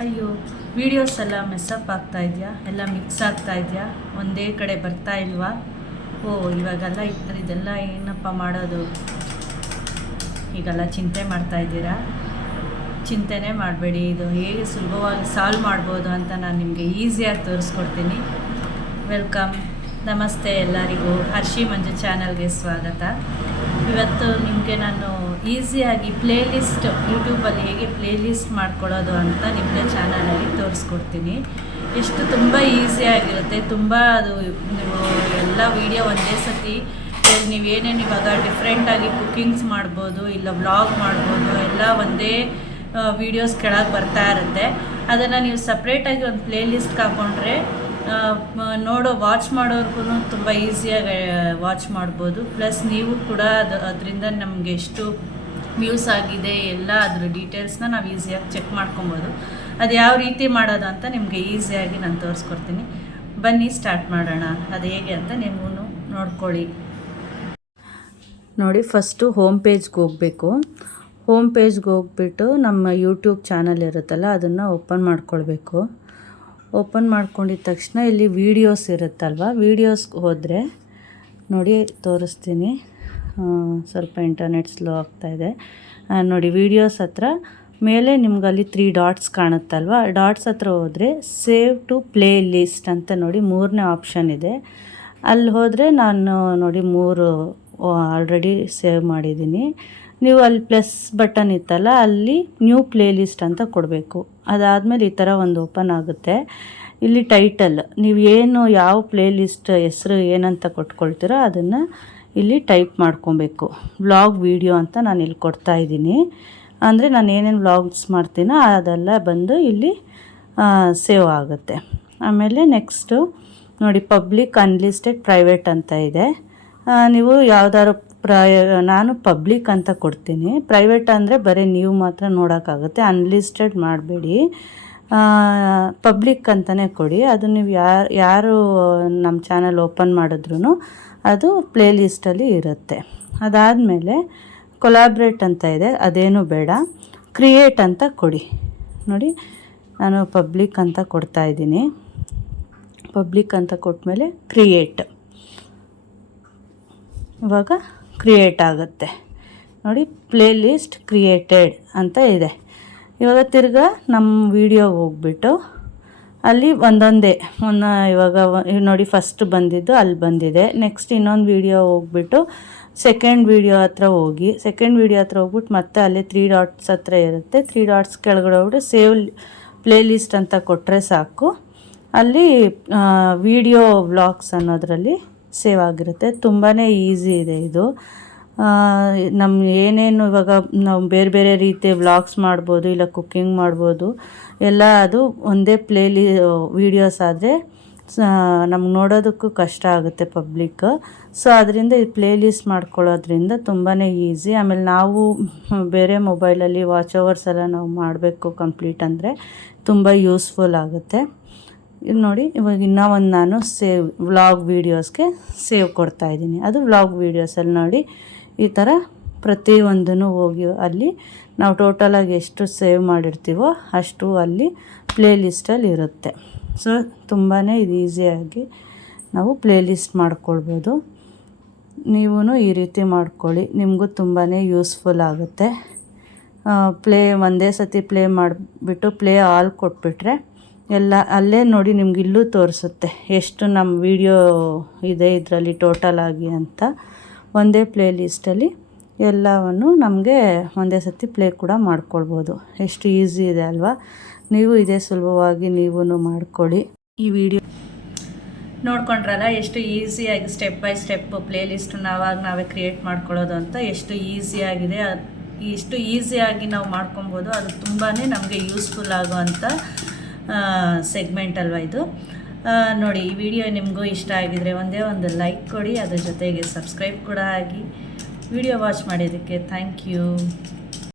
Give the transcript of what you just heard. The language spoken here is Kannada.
ಅಯ್ಯೋ ವೀಡಿಯೋಸ್ ಎಲ್ಲ ಮೆಸ್ಸಪ್ ಆಗ್ತಾ ಇದೆಯಾ? ಎಲ್ಲ ಮಿಕ್ಸ್ ಆಗ್ತಾ ಇದೆಯಾ? ಒಂದೇ ಕಡೆ ಬರ್ತಾ ಇಲ್ವಾ? ಓ, ಇವಾಗೆಲ್ಲ ಇದ್- ಇದೆಲ್ಲ ಏನಪ್ಪ ಮಾಡೋದು? ಈಗೆಲ್ಲ ಚಿಂತೆ ಮಾಡ್ತಾ ಇದ್ದೀರಾ? ಚಿಂತೆನೇ ಮಾಡಬೇಡಿ, ಇದು ಹೇಗೆ ಸುಲಭವಾಗಿ ಸಾಲ್ವ್ ಮಾಡ್ಬೋದು ಅಂತ ನಾನು ನಿಮಗೆ ಈಸಿಯಾಗಿ ತೋರಿಸ್ಕೊಡ್ತೀನಿ. ವೆಲ್ಕಮ್ ನಮಸ್ತೆ ಎಲ್ಲರಿಗೂ. ಹರ್ಷಿ ಮಂಜು ಚಾನಲ್ಗೆ ಸ್ವಾಗತ. ಇವತ್ತು ನಿಮಗೆ ನಾನು ಈಸಿಯಾಗಿ ಪ್ಲೇಲಿಸ್ಟ್, ಯೂಟ್ಯೂಬಲ್ಲಿ ಹೇಗೆ ಪ್ಲೇಲಿಸ್ಟ್ ಮಾಡ್ಕೊಳ್ಳೋದು ಅಂತ ನಿಮ್ಮದೇ ಚಾನಲಲ್ಲಿ ತೋರಿಸ್ಕೊಡ್ತೀನಿ. ಎಷ್ಟು ತುಂಬ ಈಸಿಯಾಗಿರುತ್ತೆ, ತುಂಬ ಅದು ನೀವು ಎಲ್ಲ ವೀಡಿಯೋ ಒಂದೇ ಸತಿ ನೀವು ಏನೇನು ಇವಾಗ ಡಿಫ್ರೆಂಟಾಗಿ ಕುಕ್ಕಿಂಗ್ಸ್ ಮಾಡ್ಬೋದು, ಇಲ್ಲ ವ್ಲಾಗ್ ಮಾಡ್ಬೋದು, ಎಲ್ಲ ಒಂದೇ ವೀಡಿಯೋಸ್ ಕೆಳಗೆ ಬರ್ತಾ ಇರುತ್ತೆ. ಅದನ್ನು ನೀವು ಸಪ್ರೇಟಾಗಿ ಒಂದು ಪ್ಲೇಲಿಸ್ಟ್ ಹಾಕ್ಕೊಂಡ್ರೆ ನೋಡೋ ವಾಚ್ ಮಾಡೋರ್ಗು ತುಂಬ ಈಸಿಯಾಗಿ ವಾಚ್ ಮಾಡ್ಬೋದು. ಪ್ಲಸ್ ನೀವು ಕೂಡ ಅದು, ಅದರಿಂದ ನಮಗೆ ಎಷ್ಟು ವ್ಯೂಸ್ ಆಗಿದೆ, ಎಲ್ಲ ಅದ್ರ ಡೀಟೇಲ್ಸ್ನ ನಾವು ಈಸಿಯಾಗಿ ಚೆಕ್ ಮಾಡ್ಕೊಬೋದು. ಅದು ಯಾವ ರೀತಿ ಮಾಡೋದು ಅಂತ ನಿಮಗೆ ಈಸಿಯಾಗಿ ನಾನು ತೋರಿಸ್ಕೊಡ್ತೀನಿ. ಬನ್ನಿ ಸ್ಟಾರ್ಟ್ ಮಾಡೋಣ. ಅದು ಹೇಗೆ ಅಂತ ನೀವು ನೋಡ್ಕೊಳ್ಳಿ. ನೋಡಿ ಫಸ್ಟು ಹೋಮ್ ಪೇಜ್ಗೆ ಹೋಗಬೇಕು. ಹೋಮ್ ಪೇಜ್ಗೆ ಹೋಗ್ಬಿಟ್ಟು ನಮ್ಮ ಯೂಟ್ಯೂಬ್ ಚಾನಲ್ ಇರುತ್ತಲ್ಲ, ಅದನ್ನು ಓಪನ್ ಮಾಡ್ಕೊಳ್ಬೇಕು. ಓಪನ್ ಮಾಡ್ಕೊಂಡಿದ ತಕ್ಷಣ ಇಲ್ಲಿ ವೀಡಿಯೋಸ್ ಇರುತ್ತಲ್ವ? ವೀಡಿಯೋಸ್ಗೆ ಹೋದರೆ ನೋಡಿ, ತೋರಿಸ್ತೀನಿ. ಸ್ವಲ್ಪ ಇಂಟರ್ನೆಟ್ ಸ್ಲೋ ಆಗ್ತಾಯಿದೆ ನೋಡಿ ವೀಡಿಯೋಸ್ ಹತ್ರ ಮೇಲೆ ನಿಮ್ಗೆ ಅಲ್ಲಿ ತ್ರೀ ಡಾಟ್ಸ್ ಕಾಣುತ್ತಲ್ವ? ಡಾಟ್ಸ್ ಹತ್ರ ಹೋದರೆ ಸೇವ್ ಟು ಪ್ಲೇ ಲಿಸ್ಟ್ ಅಂತ ನೋಡಿ ಮೂರನೇ ಆಪ್ಷನ್ ಇದೆ. ಅಲ್ಲಿ ಹೋದರೆ ನಾನು ನೋಡಿ ಮೂರು ಆಲ್ರೆಡಿ ಸೇವ್ ಮಾಡಿದ್ದೀನಿ. ನೀವು ಅಲ್ಲಿ ಪ್ಲಸ್ ಬಟನ್ ಇತ್ತಲ್ಲ, ಅಲ್ಲಿ ನ್ಯೂ ಪ್ಲೇ ಲಿಸ್ಟ್ ಅಂತ ಕೊಡಬೇಕು. ಅದಾದಮೇಲೆ ಈ ಥರ ಒಂದು ಓಪನ್ ಆಗುತ್ತೆ. ಇಲ್ಲಿ ಟೈಟಲ್ ನೀವು ಏನು ಯಾವ ಪ್ಲೇ ಲಿಸ್ಟ್ ಹೆಸರು ಏನಂತ ಕೊಟ್ಕೊಳ್ತೀರೋ ಅದನ್ನು ಇಲ್ಲಿ ಟೈಪ್ ಮಾಡ್ಕೊಬೇಕು. ಬ್ಲಾಗ್ ವೀಡಿಯೋ ಅಂತ ನಾನು ಇಲ್ಲಿ ಕೊಡ್ತಾ ಇದ್ದೀನಿ. ಅಂದರೆ ನಾನು ಏನೇನು ವ್ಲಾಗ್ಸ್ ಮಾಡ್ತೀನೋ ಅದೆಲ್ಲ ಬಂದು ಇಲ್ಲಿ ಸೇವ್ ಆಗುತ್ತೆ. ಆಮೇಲೆ ನೆಕ್ಸ್ಟು ನೋಡಿ ಪಬ್ಲಿಕ್ ಅನ್ಲಿಸ್ಟೆಡ್ ಪ್ರೈವೇಟ್ ಅಂತ ಇದೆ. ನೀವು ಯಾವ್ದಾದ್ರು ಪ್ರೈ ನಾನು ಪಬ್ಲಿಕ್ ಅಂತ ಕೊಡ್ತೀನಿ. ಪ್ರೈವೇಟ್ ಅಂದರೆ ಬರೀ ನೀವು ಮಾತ್ರ ನೋಡೋಕ್ಕಾಗುತ್ತೆ. ಅನ್ಲಿಸ್ಟೆಡ್ ಮಾಡಬೇಡಿ. ಪಬ್ಲಿಕ್ ಅಂತಲೇ ಕೊಡಿ. ಅದು ನೀವು ಯಾರು ಯಾರು ನಮ್ಮ ಚಾನಲ್ ಓಪನ್ ಮಾಡಿದ್ರು ಅದು ಪ್ಲೇಲಿಸ್ಟಲ್ಲಿ ಇರುತ್ತೆ. ಅದಾದಮೇಲೆ ಕೊಲಾಬ್ರೇಟ್ ಅಂತ ಇದೆ. ಅದೇನು ಬೇಡ. ಕ್ರಿಯೇಟ್ ಅಂತ ಕೊಡಿ. ನೋಡಿ, ನಾನು ಪಬ್ಲಿಕ್ ಅಂತ ಕೊಡ್ತಾ ಇದ್ದೀನಿ. ಪಬ್ಲಿಕ್ ಅಂತ ಕೊಟ್ಟ ಮೇಲೆ ಕ್ರಿಯೇಟ್. ಇವಾಗ ಕ್ರಿಯೇಟ್ ಆಗುತ್ತೆ. ನೋಡಿ ಪ್ಲೇ ಲಿಸ್ಟ್ ಕ್ರಿಯೇಟೆಡ್ ಅಂತ ಇದೆ. ಇವಾಗ ತಿರ್ಗಾ ನಮ್ಮ ವಿಡಿಯೋ ಹೋಗ್ಬಿಟ್ಟು ಅಲ್ಲಿ ಒಂದೊಂದೇ, ಒಂದು, ಇವಾಗ ನೋಡಿ ಫಸ್ಟ್ ಬಂದಿದ್ದು, ಅಲ್ಲಿ ಬಂದಿದೆ. ನೆಕ್ಸ್ಟ್ ಇನ್ನೊಂದು ವಿಡಿಯೋ ಹೋಗ್ಬಿಟ್ಟು ಸೆಕೆಂಡ್ ವೀಡಿಯೋ ಹತ್ರ ಹೋಗಿ ಸೆಕೆಂಡ್ ವೀಡಿಯೋ ಹತ್ರ ಹೋಗ್ಬಿಟ್ಟು ಮತ್ತೆ ಅಲ್ಲಿ ತ್ರೀ ಡಾಟ್ಸ್ ಹತ್ರ ಇರುತ್ತೆ. ತ್ರೀ ಡಾಟ್ಸ್ ಕೆಳಗಡೆ ಹೋಗ್ಬಿಟ್ಟು ಸೇವ್ ಪ್ಲೇ ಲಿಸ್ಟ್ ಅಂತ ಕೊಟ್ಟರೆ ಸಾಕು. ಅಲ್ಲಿ ವಿಡಿಯೋ ವ್ಲಾಗ್ಸ್ ಅನ್ನೋದರಲ್ಲಿ ಸೇವ್ ಆಗಿರುತ್ತೆ. ತುಂಬಾ ಈಸಿ ಇದೆ ಇದು. ನಮ್ಮ ಏನೇನು ಇವಾಗ ನಾವು ಬೇರೆ ಬೇರೆ ರೀತಿಯ ವ್ಲಾಗ್ಸ್ ಮಾಡ್ಬೋದು, ಇಲ್ಲ ಕುಕ್ಕಿಂಗ್ ಮಾಡ್ಬೋದು, ಎಲ್ಲ ಅದು ಒಂದೇ ಪ್ಲೇಲಿ ವೀಡಿಯೋಸ್ ಆದರೆ ನಮ್ಗೆ ನೋಡೋದಕ್ಕೂ ಕಷ್ಟ ಆಗುತ್ತೆ ಪಬ್ಲಿಕ್. ಸೊ, ಅದರಿಂದ ಈ ಪ್ಲೇ ಲಿಸ್ಟ್ ಮಾಡ್ಕೊಳ್ಳೋದ್ರಿಂದ ತುಂಬಾ ಈಸಿ. ಆಮೇಲೆ ನಾವು ಬೇರೆ ಮೊಬೈಲಲ್ಲಿ ವಾಚ್ ಅವರ್ಸ್ ಎಲ್ಲ ನಾವು ಮಾಡಬೇಕು ಕಂಪ್ಲೀಟ್ ಅಂದರೆ ತುಂಬ ಯೂಸ್ಫುಲ್ ಆಗುತ್ತೆ. ಇದು ನೋಡಿ, ಇವಾಗ ಇನ್ನೂ ಒಂದು ನಾನು ಸೇವ್ ವ್ಲಾಗ್ ವೀಡಿಯೋಸ್ಗೆ ಸೇವ್ ಕೊಡ್ತಾ ಇದ್ದೀನಿ. ಅದು ವ್ಲಾಗ್ ವೀಡಿಯೋಸಲ್ಲಿ ನೋಡಿ, ಈ ಥರ ಪ್ರತಿಯೊಂದೂ ಹೋಗಿ ಅಲ್ಲಿ ನಾವು ಟೋಟಲಾಗಿ ಎಷ್ಟು ಸೇವ್ ಮಾಡಿರ್ತೀವೋ ಅಷ್ಟು ಅಲ್ಲಿ ಪ್ಲೇ ಲಿಸ್ಟಲ್ಲಿ ಇರುತ್ತೆ. ಸೊ ತುಂಬಾ ಇದು ಈಸಿಯಾಗಿ ನಾವು ಪ್ಲೇ ಲಿಸ್ಟ್ ಮಾಡ್ಕೊಳ್ಬೋದು. ನೀವು ಈ ರೀತಿ ಮಾಡ್ಕೊಳ್ಳಿ. ನಿಮಗೂ ತುಂಬಾ ಯೂಸ್ಫುಲ್ ಆಗುತ್ತೆ. ಪ್ಲೇ ಒಂದೇ ಸತಿ ಪ್ಲೇ ಮಾಡಿಬಿಟ್ಟು ಪ್ಲೇ ಆಲ್ ಕೊಟ್ಬಿಟ್ರೆ ಎಲ್ಲ ಅಲ್ಲೇ ನೋಡಿ ನಿಮ್ಗೆ ಇಲ್ಲೂ ತೋರಿಸುತ್ತೆ ಎಷ್ಟು ನಮ್ಮ ವಿಡಿಯೋ ಇದೆ ಇದರಲ್ಲಿ ಟೋಟಲ್ ಆಗಿ ಅಂತ. ಒಂದೇ ಪ್ಲೇ ಲಿಸ್ಟಲ್ಲಿ ಎಲ್ಲವನ್ನು ನಮಗೆ ಒಂದೇ ಸತಿ ಪ್ಲೇ ಕೂಡ ಮಾಡ್ಕೊಳ್ಬೋದು. ಎಷ್ಟು ಈಸಿ ಇದೆ ಅಲ್ವಾ? ನೀವು ಇದೇ ಸುಲಭವಾಗಿ ನೀವೂ ಮಾಡ್ಕೊಳ್ಳಿ. ಈ ವಿಡಿಯೋ ನೋಡ್ಕೊಂಡ್ರಲ್ಲ, ಎಷ್ಟು ಈಸಿಯಾಗಿ step by step playlist ನಾವಾಗ ನಾವೇ ಕ್ರಿಯೇಟ್ ಮಾಡ್ಕೊಳ್ಳೋದು ಅಂತ ಎಷ್ಟು ಈಸಿಯಾಗಿದೆ ಎಷ್ಟು ಈಸಿಯಾಗಿ ನಾವು ಮಾಡ್ಕೊಬೋದು ಅದು ತುಂಬಾ ನಮಗೆ ಯೂಸ್ಫುಲ್ ಆಗುವಂಥ ಸೆಗ್ಮೆಂಟ್ ಅಲ್ವಾ ಇದು? ನೋಡಿ, ಈ ವಿಡಿಯೋ ನಿಮಗೂ ಇಷ್ಟ ಆಗಿದರೆ ಒಂದೇ ಒಂದು ಲೈಕ್ ಕೊಡಿ, ಅದರ ಜೊತೆಗೆ ಸಬ್ಸ್ಕ್ರೈಬ್ ಕೂಡ ಆಗಿ ವಿಡಿಯೋ ವಾಚ್ ಮಾಡಿದ್ದಕ್ಕೆ ಥ್ಯಾಂಕ್ ಯು